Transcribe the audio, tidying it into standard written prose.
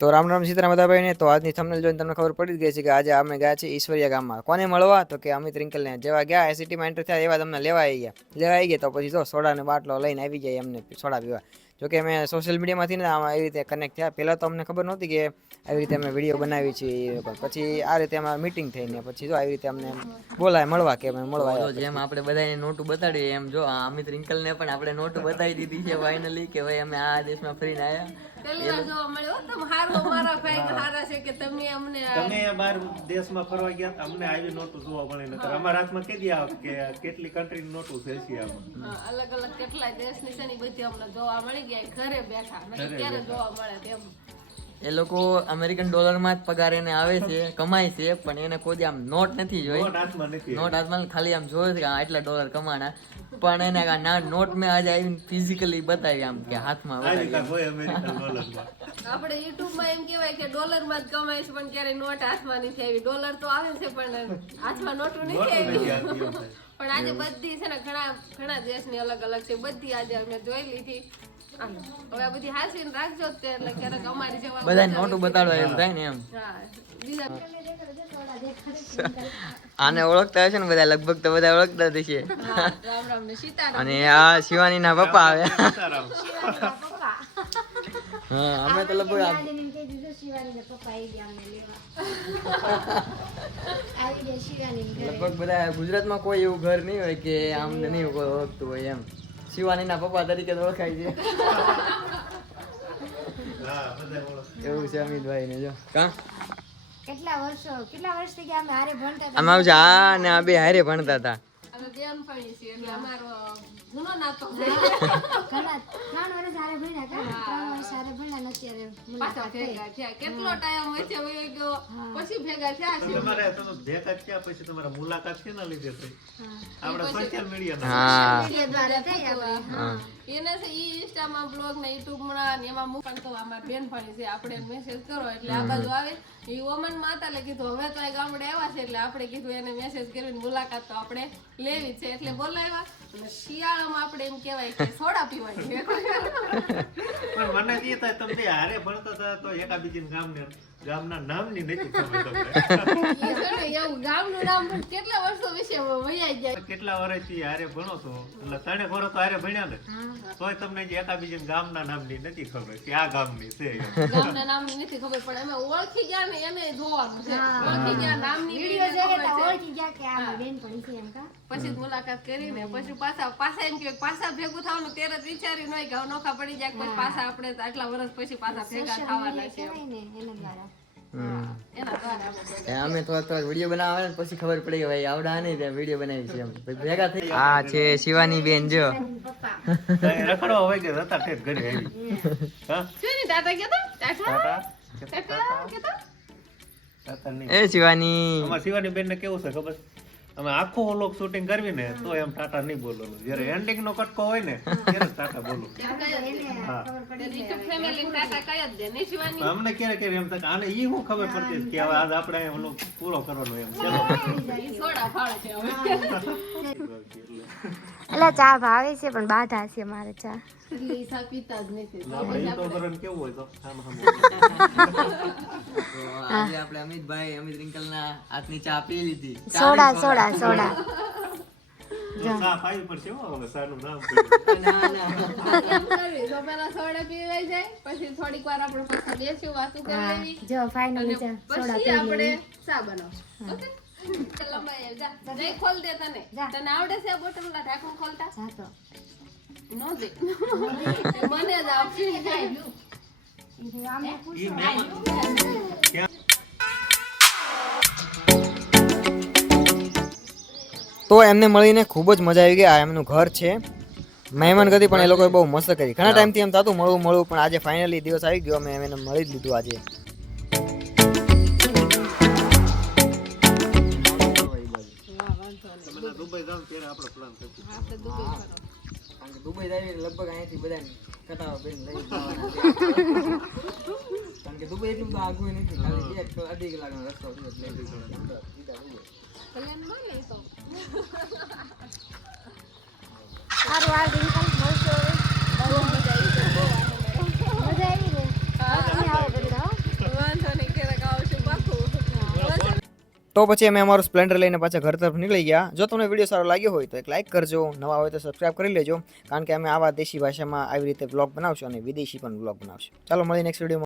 તો રામ રામ સીતારામ બધા ભાઈને. તો આજની થંબનેલ જોઈને તમને ખબર પડી જ ગઈ છે કે આજે અમે ગયા છીએ ઈશ્વરિયા ગામમાં. કોને મળવા? તો કે અમિત રિંકલને. જેવા ગયા સિટીમાં એન્ટર થયા એવા તમને લેવા આવી ગયા તો પછી જો સોડાનો બાટલો લઈને આવી જાય એમને સોડા પીવા. જોકે અમે સોશિયલ મીડિયામાંથી ને આમાં એવી રીતે કનેક્ટ થયા. પહેલાં તો અમને ખબર નહોતી કે આવી રીતે અમે વિડીયો બનાવી છીએ. પછી આ રીતે અમારી મીટિંગ થઈને પછી જો આવી રીતે અમને બોલાય મળવા કે અમે મળવા. જેમ આપણે બધાને નોટું બતાડીએ એમ જો અમિત રિંકલને પણ આપણે નોટું બતાવી દીધી છે ફાઇનલી કે ભાઈ અમે આ દેશમાં ફરીને આવ્યા. દેશમાં ફરવા ગયા અમને આવી નોટું જોવા મળે નકર અમારા હાથમાં કેદી આવે કે કેટલી કન્ટ્રીની નોટું છે એશિયામાં અલગ અલગ કેટલા દેશની છે ને બધી અમને જોવા મળી ગયા ઘરે બેઠા નકર ક્યારે જોવા મળે તેમ. એ લોકો અમેરિકન ડોલરમાં જ પગાર એને આવે છે કમાય છે પણ એને કોઈ આમ નોટ નથી જોઈ. નોટ હાથમાં ખાલી આમ જોયું કે આટલા ડોલર કમાણા પણ એને નોટ મેં આજે આવીને ફિઝિકલી બતાવી આમ કે હાથમાં આપણે યુટ્યુબ માં એમ કહેવાય કે ડોલર માં જ કમાય છે પણ ક્યારે નોટ હાથમાં નથી આવી. ડોલર તો આવે છે પણ હાથમાં નોટું નથી આવી. પણ આજે બધી છે ને ઘણા દેશની અલગ અલગ છે બધી આજે અમે જોઈ લીધી. હવે આ બધી હાસીને રાખજો એટલે ક્યારેક અમારી જવા બધા નોટું બતાડવા એમ થાય ને એમ. આને ઓળખતા હશે ને બધા લગભગ તો બધા ઓળખતા હશે. રામ રામ ને સીતારામ. અને આ શિવાની ના પપ્પા આવ્યા. હા અમે તો લગભગ બધા ગુજરાતમાં કોઈ એવું ઘર નહીં હોય કે આમ નહીં કોઈ ઓળખતું હોય એમ. શિવાની ના પપ્પા તરીકે તો ઓળખાય છે. એવું છે અમિતભાઈ ને જો કેટલા વર્ષથી કે અમે હારે ભણતા હતા. આમ આવજો આ ને આ બે હારે ભણતા હતા. અમે બેનપણી છીએ એટલે અમારો જૂનો નાતો છે. ઘણા 3 વર્ષ હારે ભણ્યા હતા. 3 વર્ષ હારે ભણ્યા ને અત્યારે પાછા ભેગા થયા. કેટલો ટાઈમ વચ્ચે વયો ગયો પછી ભેગા થયા છે. તમારે તમે ભેગા થયા પછી તમારા મુલાકાત કેના લીધે થઈ? આપણે સોશિયલ મીડિયા હા દ્વારા થઈ આપણે. એને છે ઈ ઇન્સ્ટામાં બ્લોગ ને યુટ્યુબ માં એમાં મૂકન તો અમાર બેનપણી છે આપણે મેસેજ કરો એટલે આ બાજુ આવે. ઈ ઓમન માતા લે કીધું હવે તો આ ગામડે આવ્યા છે એટલે આપણે કીધું એને મેસેજ કરીને મુલાકાત તો આપણે લેવી છે એટલે બોલાવ્યા. અને શિયાળામાં આપણે એમ કહેવાય કે સોડા પીવાની. પણ મને જે થાય તમને હારે ભણતા હતા તો એકાબીજીના ગામના નામની નથી ખબર તમને. એવું ગામનું નામ કેટલા વર્ષો વિશે વૈયા જાય. કેટલા વર્ષથી હારે ભણો છો એટલે 3 વર્ષ તો હારે ભણ્યા ને તોય તમને જે એકાબીજીના ગામના નામની નથી ખબર કે આ ગામની છે. ગામના નામની નથી ખબર પણ અમે ઓળખી ગયા ને એને જોવાનું છે. ઓળખી ગયા નામની વિડિયો જોઈને તો ઓળખી ગયા કે આ બેનપણી છે એમ કા. પછી મુલાકાત કરીને પછી પાછા એમ કે પાછા ભેગું થવાનું ત્યારે જ વિચાર્યું નહીં કે નોખા પડી જાય પછી પાછા આપણે આટલા વર્ષ પછી પાછા ભેગા થવાના છે એના દ્વારા અમે થોડા વિડીયો બનાવવા ને પછી ખબર પડી કે ભાઈ આવડા નહીં ત્યાં વિડીયો બનાવી છે એમ ભેગા થઈ. આ છે શિવાની બેન જો રખડવા હોય કે હતા ઠેઠ ઘરે આવી. હા શું ની દાદા કેતો ટાટા એ શિવાની અમાર શિવાની બેન ને કેવું છે ખબર? અમે આખો વ્લોગ શૂટિંગ કરવી ને તો એમ ટાટા નહીં બોલવાનું. જ્યારે એન્ડિંગ નો કટકો હોય ને ત્યારે ટાટા બોલો. અમને ક્યારે ક્યારે એમ થાય આને ઈ હું ખબર પડતી કે હવે આજ આપણે વ્લોગ પૂરો કરવાનો એમ. એટલે ચા ભાવે છે પણ બાધા છે મારે ચા. એટલે ઈ સા પીતા જ નથી. આપણે તો કરન કેવું હોય તો આજે આપણે અમિતભાઈ અમિત રિંકલ ના હાથની ચા પી લીધી. સોડા ચા પાઈ પર છે હવે સાનું નામ તો પેલા સોડા પીવાઈ જાય પછી થોડીક વાર આપણે પાછા બેસી વાતું કરવી. જો ફાઇનલી ચા સોડા પછી પી આપણે લીધી. ચા બનાવશું. ઓકે લંબાઈ જા જઈ ખોલ દે તને આવડે છે આ બોટલનું ઢાંકણું ખોલતા? ચા તો નો દે મને જ આપી જાય. આમે પૂછો. તો એમને મળીને ખૂબ જ મજા આવી ગઈ. આ એમનું ઘર છે. મહેમાન ગતિ પણ એ લોકોએ બહુ મસ્ત કરી. ઘણા ટાઈમથી એમ થતું મળવું પણ આજે ફાઇનલી દિવસ આવી ગયો. અમે એને મળી જ લીધું આજે. દુબઈ જાવ ત્યારે આપણો પ્લાન થયો. આપણે દુબઈ ફરો. કારણ કે દુબઈ જાય લગભગ અહીંયાથી બધાને કટાવા બેન લઈ કારણ કે દુબઈ એટલું તો આગું નથી. ખાલી 2-2.5 કલાકનો રસ્તો છે એટલે પ્લાન માં લઈ તો સારું આ રિંકલ મળશો હવે. બહુ મજા આવી છે. બહુ આનંદ આવ્યો. મજા આવી ને. આવો બધા તો પછી અમે અમારું સ્પ્લેન્ડર લઈને પાછા ઘર તરફ નીકળી ગયા. જો તમને વિડીયો સારો લાગ્યો હોય તો એક લાઇક કરજો, નવા હોય તો સબસ્ક્રાઇબ કરી લેજો, કારણ કે અમે આવા દેશી ભાષામાં આવી રીતે બ્લોગ બનાવશું અને વિદેશી પણ બ્લોગ બનાવશું. ચાલો મળીએ નેક્સ્ટ વિડીયોમાં.